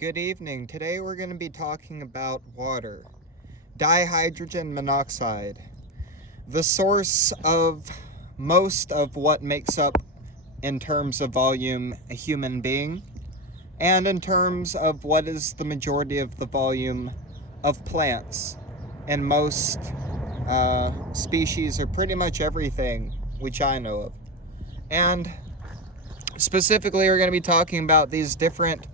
Good evening. Today we're going to be talking about water, dihydrogen monoxide, the source of most of what makes up, in terms of volume, a human being, and in terms of what is the majority of the volume of plants. And most species, or pretty much everything which I know of. And specifically, we're going to be talking about these different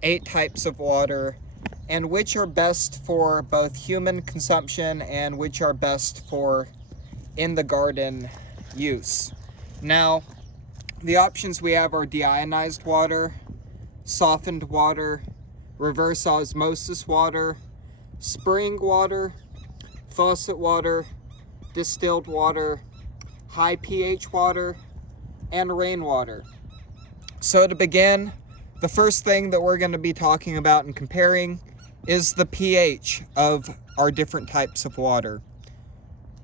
8 types of water and which are best for both human consumption and which are best for in the garden use. Now, the options we have are deionized water, softened water, reverse osmosis water, spring water, faucet water, distilled water, high pH water, and rainwater. So to begin, the first thing that we're going to be talking about and comparing is the pH of our different types of water.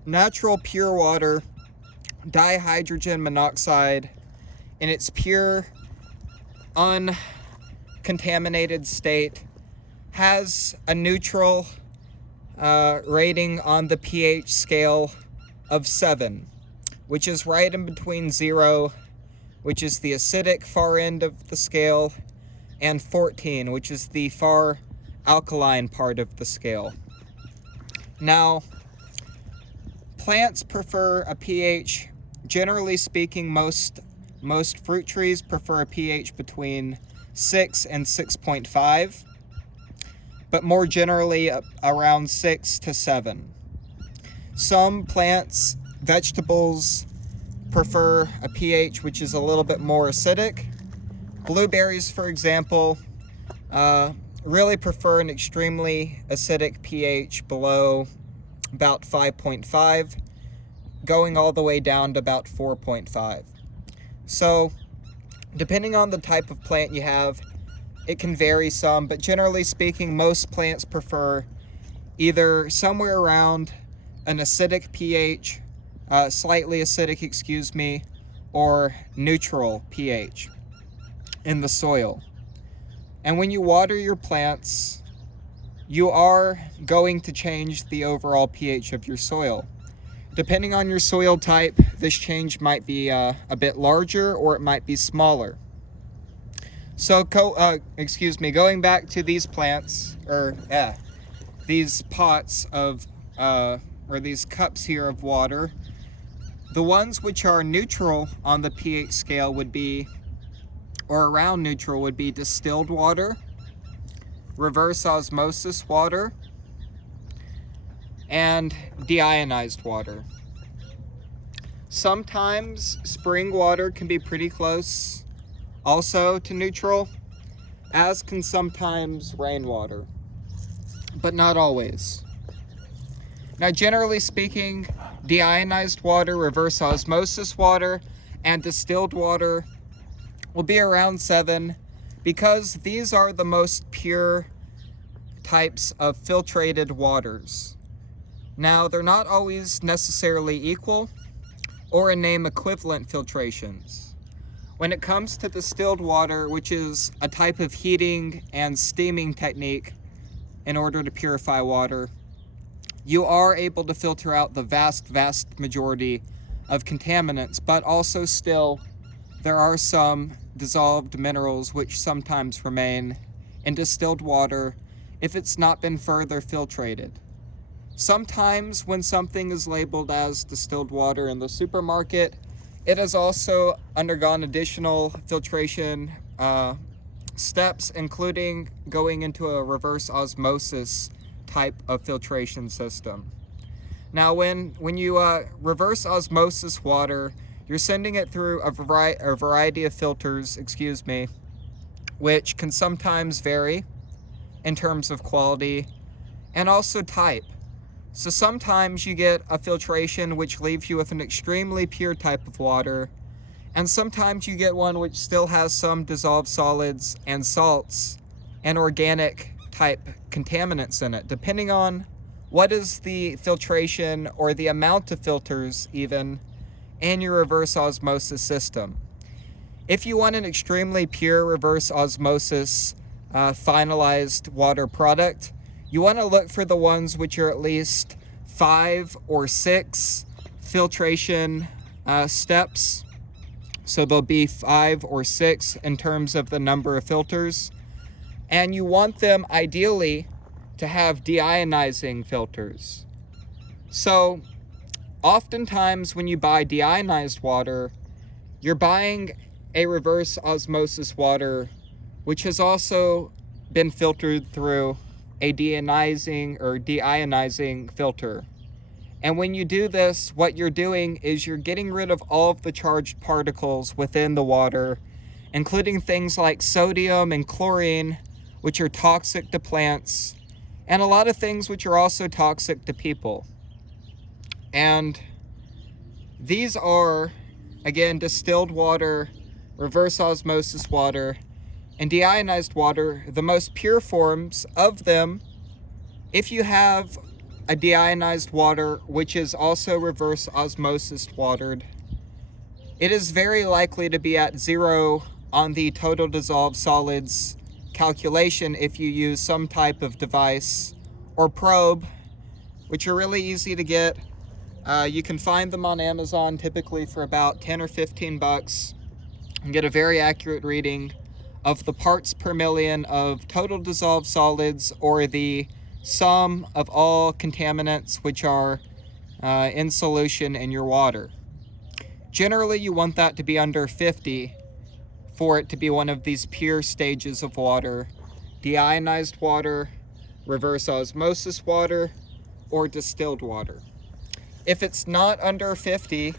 Natural pure water, dihydrogen monoxide, in its pure, uncontaminated state, has a neutral rating on the pH scale of 7, which is right in between 0, which is the acidic far end of the scale, and 14, which is the far alkaline part of the scale. Now, plants prefer a pH, generally speaking, most fruit trees prefer a pH between 6 and 6.5, but more generally around 6 to 7. Some plants, vegetables, prefer a pH which is a little bit more acidic. Blueberries, for example, really prefer an extremely acidic pH below about 5.5, going all the way down to about 4.5. So, depending on the type of plant you have, it can vary some, but generally speaking, most plants prefer either somewhere around an acidic pH, slightly acidic, or neutral pH in the soil. And when you water your plants, you are going to change the overall pH of your soil. Depending on your soil type, this change might be a bit larger or it might be smaller. So, going back to these plants, these pots of, or these cups here of water, the ones which are neutral on the pH scale would be, or around neutral, would be distilled water, reverse osmosis water, and deionized water. Sometimes spring water can be pretty close also to neutral, as can sometimes rainwater, but not always. Now, generally speaking, deionized water, reverse osmosis water, and distilled water will be around 7 because these are the most pure types of filtrated waters. Now, they're not always necessarily equal or in name equivalent filtrations. When it comes to distilled water, which is a type of heating and steaming technique in order to purify water, you are able to filter out the vast majority of contaminants, but also still there are some dissolved minerals which sometimes remain in distilled water if it's not been further filtrated. Sometimes when something is labeled as distilled water in the supermarket, it has also undergone additional filtration steps, including going into a reverse osmosis type of filtration system. Now, when you reverse osmosis water, you're sending it through a variety of filters, which can sometimes vary in terms of quality and also type. So sometimes you get a filtration which leaves you with an extremely pure type of water, and sometimes you get one which still has some dissolved solids and salts and organic type contaminants in it, depending on what is the filtration or the amount of filters even in your reverse osmosis system. If you want an extremely pure reverse osmosis finalized water product. You want to look for the ones which are at least 5 or 6 filtration steps. So there'll be 5 or 6 in terms of the number of filters. And you want them ideally to have deionizing filters. So oftentimes when you buy deionized water, you're buying a reverse osmosis water which has also been filtered through a deionizing filter. And when you do this, what you're doing is you're getting rid of all of the charged particles within the water, including things like sodium and chlorine, which are toxic to plants, and a lot of things which are also toxic to people. And these are, again, distilled water, reverse osmosis water, and deionized water, the most pure forms of them. If you have a deionized water, which is also reverse osmosis watered, it is very likely to be at 0 on the total dissolved solids calculation if you use some type of device or probe, which are really easy to get. You can find them on Amazon typically for about 10 or 15 bucks and get a very accurate reading of the parts per million of total dissolved solids, or the sum of all contaminants which are in solution in your water. Generally, you want that to be under 50 for it to be one of these pure stages of water: deionized water, reverse osmosis water, or distilled water. If it's not under 50,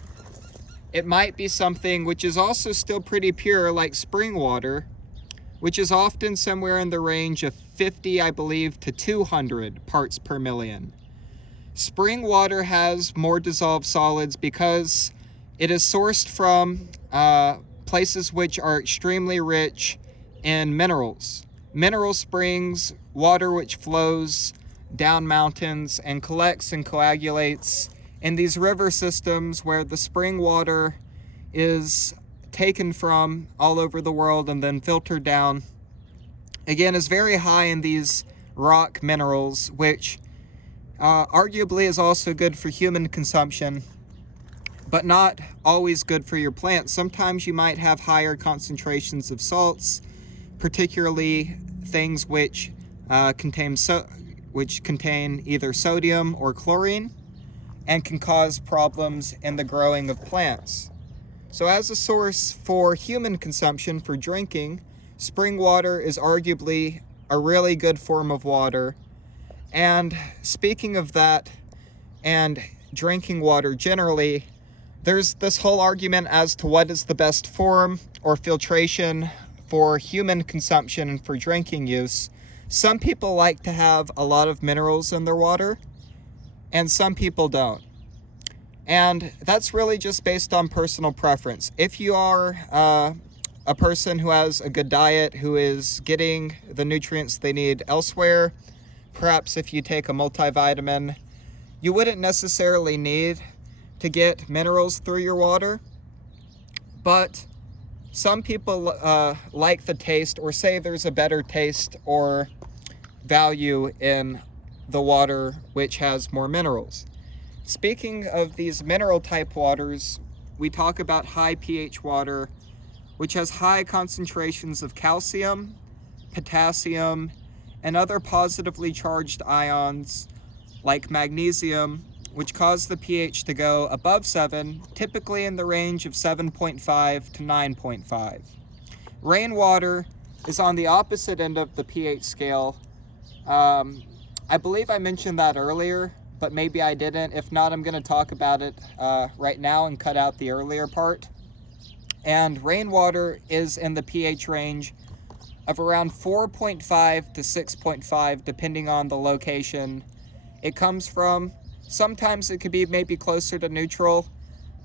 it might be something which is also still pretty pure, like spring water, which is often somewhere in the range of 50, I believe, to 200 parts per million. Spring water has more dissolved solids because it is sourced from places which are extremely rich in minerals. Mineral springs, water which flows down mountains and collects and coagulates in these river systems where the spring water is taken from all over the world and then filtered down, again, is very high in these rock minerals, which arguably is also good for human consumption, but not always good for your plants. Sometimes you might have higher concentrations of salts, particularly things which contain either sodium or chlorine, and can cause problems in the growing of plants. So as a source for human consumption, for drinking, spring water is arguably a really good form of water. And speaking of that, and drinking water generally, there's this whole argument as to what is the best form or filtration for human consumption and for drinking use. Some people like to have a lot of minerals in their water, and some people don't. And that's really just based on personal preference. If you are a person who has a good diet, who is getting the nutrients they need elsewhere, perhaps if you take a multivitamin, you wouldn't necessarily need to get minerals through your water. But some people like the taste, or say there's a better taste or value in the water which has more minerals. Speaking of these mineral type waters, we talk about high pH water, which has high concentrations of calcium, potassium, and other positively charged ions like magnesium, which cause the pH to go above 7, typically in the range of 7.5 to 9.5. Rainwater is on the opposite end of the pH scale. I believe I mentioned that earlier, but maybe I didn't. If not, I'm going to talk about it right now and cut out the earlier part. And rainwater is in the pH range of around 4.5 to 6.5, depending on the location it comes from. Sometimes it could be maybe closer to neutral,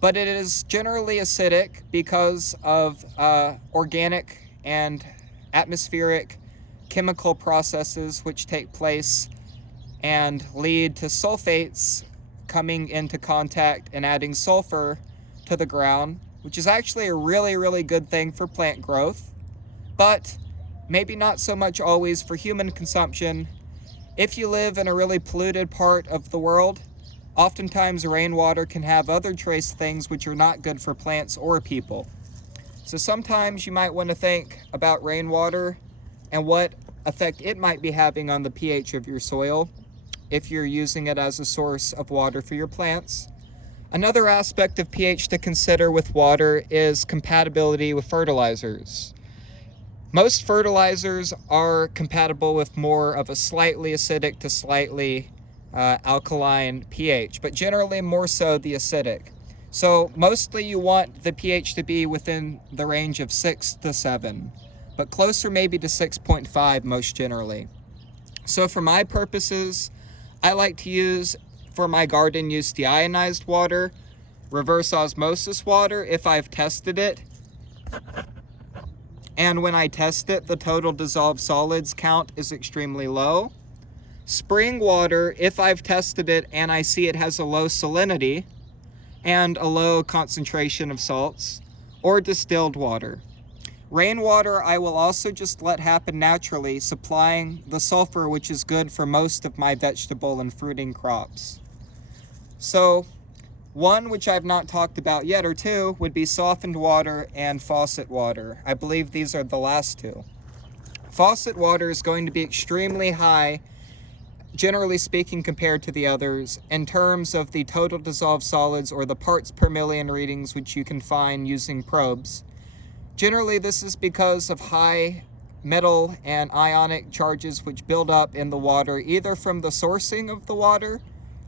but it is generally acidic because of organic and atmospheric chemical processes which take place and lead to sulfates coming into contact and adding sulfur to the ground, which is actually a really, really good thing for plant growth, but maybe not so much always for human consumption. If you live in a really polluted part of the world, oftentimes rainwater can have other trace things which are not good for plants or people. So sometimes you might want to think about rainwater and what effect it might be having on the pH of your soil if you're using it as a source of water for your plants. Another aspect of pH to consider with water is compatibility with fertilizers. Most fertilizers are compatible with more of a slightly acidic to slightly alkaline pH, but generally more so the acidic. So mostly you want the pH to be within the range of 6 to 7, but closer maybe to 6.5 most generally. So for my purposes, I like to use, for my garden use, deionized water, reverse osmosis water if I've tested it. And when I test it, the total dissolved solids count is extremely low. Spring water, if I've tested it and I see it has a low salinity and a low concentration of salts, or distilled water. Rainwater I will also just let happen naturally, supplying the sulfur which is good for most of my vegetable and fruiting crops. So one which I've not talked about yet, or two, would be softened water and faucet water. I believe these are the last two. Faucet water is going to be extremely high, generally speaking, compared to the others, in terms of the total dissolved solids or the parts per million readings which you can find using probes. Generally, this is because of high metal and ionic charges which build up in the water, either from the sourcing of the water.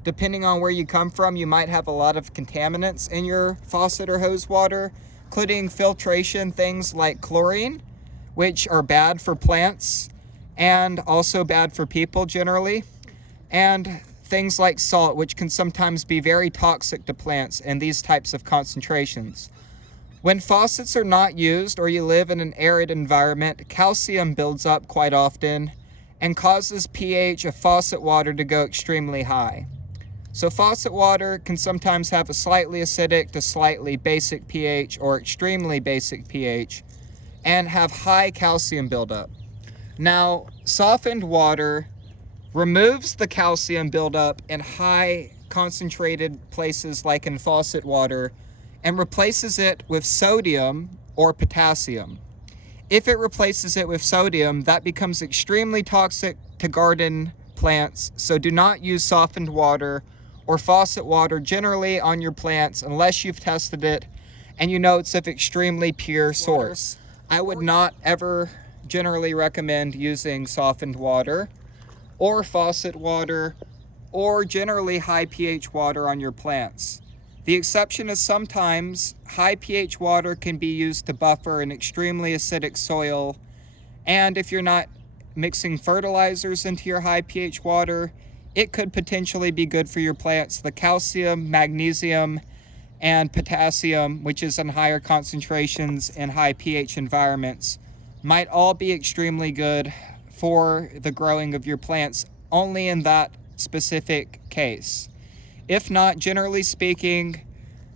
Depending on where you come from, you might have a lot of contaminants in your faucet or hose water, including filtration, things like chlorine, which are bad for plants and also bad for people generally, and things like salt, which can sometimes be very toxic to plants in these types of concentrations. When faucets are not used, or you live in an arid environment, calcium builds up quite often and causes pH of faucet water to go extremely high. So faucet water can sometimes have a slightly acidic to slightly basic pH or extremely basic pH and have high calcium buildup. Now, softened water removes the calcium buildup in high concentrated places like in faucet water and replaces it with sodium or potassium. If it replaces it with sodium, that becomes extremely toxic to garden plants, so do not use softened water or faucet water generally on your plants unless you've tested it and you know it's of extremely pure source. I would not ever generally recommend using softened water or faucet water or generally high pH water on your plants. The exception is sometimes high pH water can be used to buffer an extremely acidic soil, and if you're not mixing fertilizers into your high pH water, it could potentially be good for your plants. The calcium, magnesium, and potassium, which is in higher concentrations in high pH environments, might all be extremely good for the growing of your plants only in that specific case. If not, generally speaking,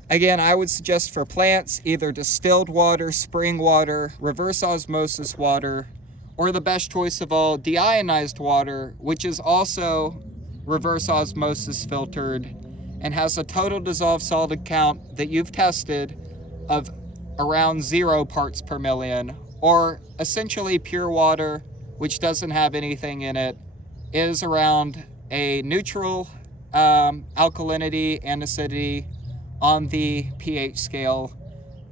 again, I would suggest for plants either distilled water, spring water, reverse osmosis water, or the best choice of all, deionized water, which is also reverse osmosis filtered and has a total dissolved solid count that you've tested of around 0 parts per million, or essentially pure water, which doesn't have anything in it, is around a neutral alkalinity and acidity on the pH scale.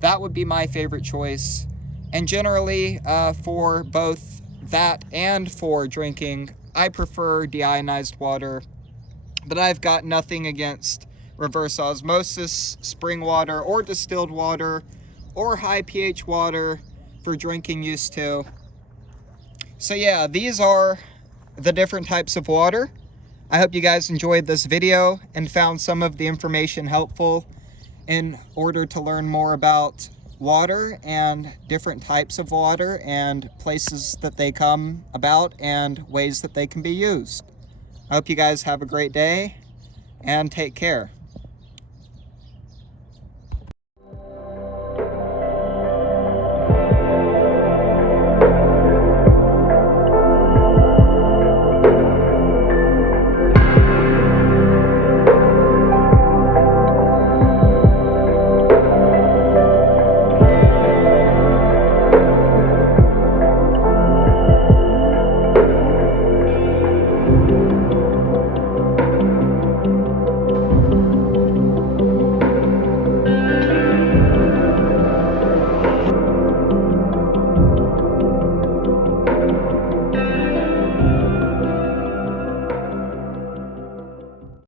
That would be my favorite choice. And generally, for both that and for drinking, I prefer deionized water, but I've got nothing against reverse osmosis, spring water, or distilled water, or high pH water for drinking use too. So yeah, these are the different types of water. I hope you guys enjoyed this video and found some of the information helpful in order to learn more about water and different types of water and places that they come about and ways that they can be used. I hope you guys have a great day and take care.